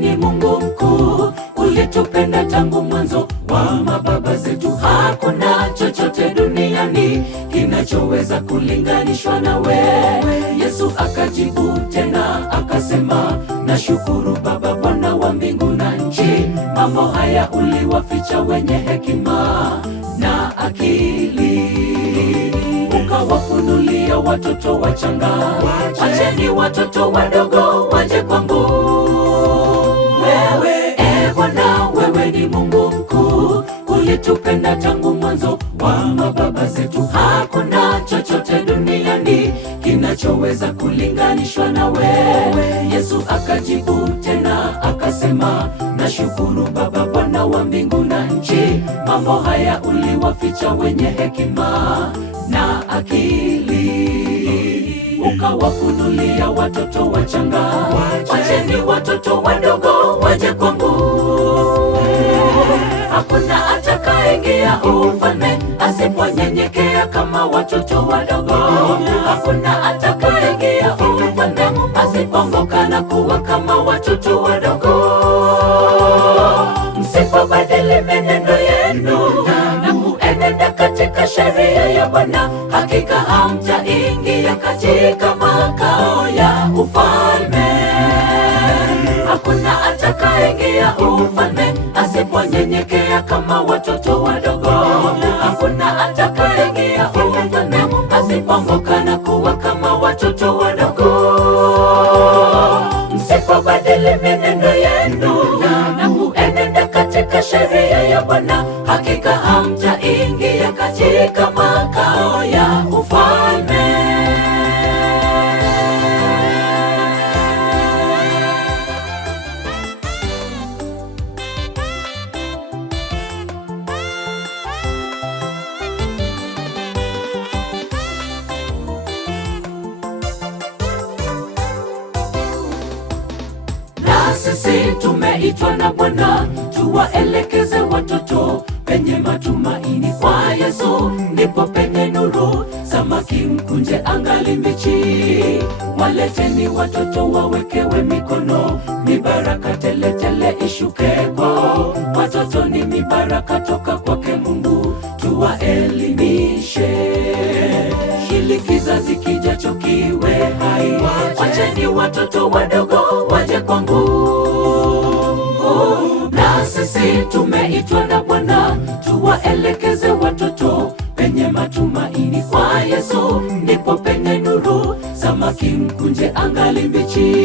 ni Mungu mkuu, ulitupenda tangu mwanzo wa mababa zetu. Hakuna chochote duniani kinachoweza kulinganishwa na wewe. Yesu akajibu tena akasema, nashukuru Baba, Bwana wa mbingu na nchi, mambo haya uliwaficha wenye hekima na akili, ukawafunulia watoto wachanga. Acheni watoto wadogo waje kwangu. Wewe Bwana, wewe ni Mungu mkuu, ulitupenda tangu mwanzo wa mababa zetu. Hakuna chochote duniani kinachoweza kulinganishwa na wewe. Yesu akajibu tena akasema, nashukuru Baba, Bwana wa mbingu na nchi, mambo haya uliwaficha wenye hekima na akili, ukawafunulia watoto wachanga. Wacheni watoto wadogo waje kwangu. Hakuna atakayeingia ufalme asiponyenyekea kama watoto wadogo. Hakuna atakayeingia ufalme asipoongoka na kuwa kama watoto wadogo. Msipobadili menendo yenu na kuenenda katika sheria ya Bwana, hakika hamtaingia katika makao ya ufalme. Hakuna atakayeingia ufalme asiponyenyekea kama watoto wadogo. Hakuna atakayeingia ufalme asipoongoka na kuwa kama watoto wadogo. Msipobadili menendo yenu na kuenenda katika sheria ya Bwana, hakika hamtaingia katika makao ya ufalme. Sisi tumeitwa na Bwana tuwaelekeze watoto penye matumaini. Kwa Yesu ndipo penye nuru, samaki mkunje angali mbichi. Waleteni watoto wawekewe mikono, mibaraka teletele ishuke kwao. Watoto ni mibaraka toka kwake Mungu, tuwaelimishe ili kizazi kijacho kiwe hai. Wacheni watoto wadogo waje kwangu. Na sisi tumeitwa na Bwana tuwaelekeze watoto penye matumaini. Kwa Yesu ndipo penye nuru, samaki mkunje angali mbichi.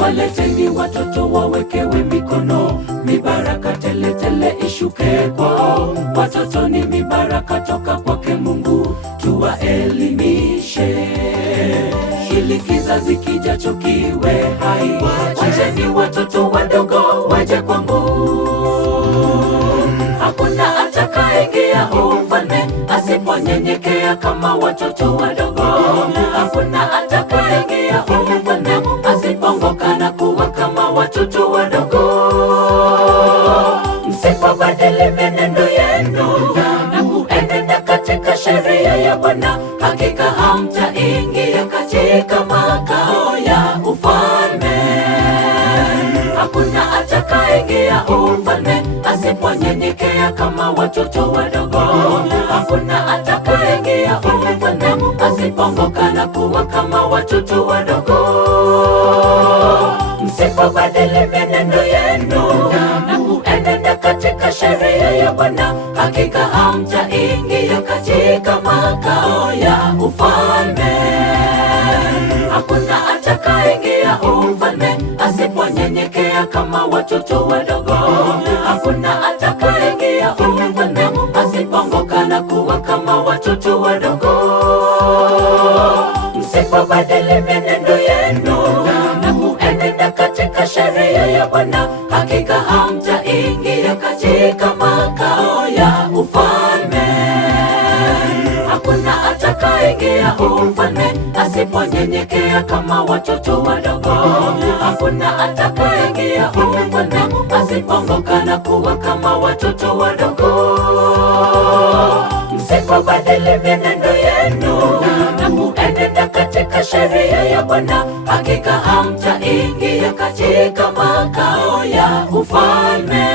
Waleteni watoto wawekewe mikono, mibaraka teletele ishuke kwao. Watoto ni mibaraka toka kwake Mungu, tuwaelimishe ili kizazi kijacho kiwe hai. Wacheni watoto wadogo waje kwangu. Hakuna atakayeingia ufalme asiponyenyekea kama watoto wadogo. Hakuna atakayeingia ufalme asipoongoka na kuwa kama watoto wadogo. Msipobadili menendo yenu na kuenenda katika sheria ya Bwana, hakika hamtaingia katika makao ya ufalme. Hakuna atakayeingia ufalme asiponyenyekea kama watoto wadogo. Hakuna atakayeingia ufalme asipoongoka na kuwa kama watoto wadogo. Msipobadili menendo yenu na kuenenda katika sheria ya Bwana, hakika hamtaingia katika makao ya ufalme. Hakuna atakayeingia ufalme asiponyenyekea kama watoto wadogo. Hakuna atakayeingia ufalme asipoongoka na kuwa kama watoto wadogo. Msipobadili menendo yenu na kuenenda katika sheria ya Bwana, hakika hamtaingia katika makao ya ufalme. Hakuna atakayeingia ufalme asiponyenyekea kama watoto wadogo. Hakuna atakayeingia ufalme asipoongoka na kuwa kama watoto wadogo. Msipobadili menendo yenu na kuenenda mwenenda katika sheria ya Bwana, hakika hamtaingia katika makao ya ufalme.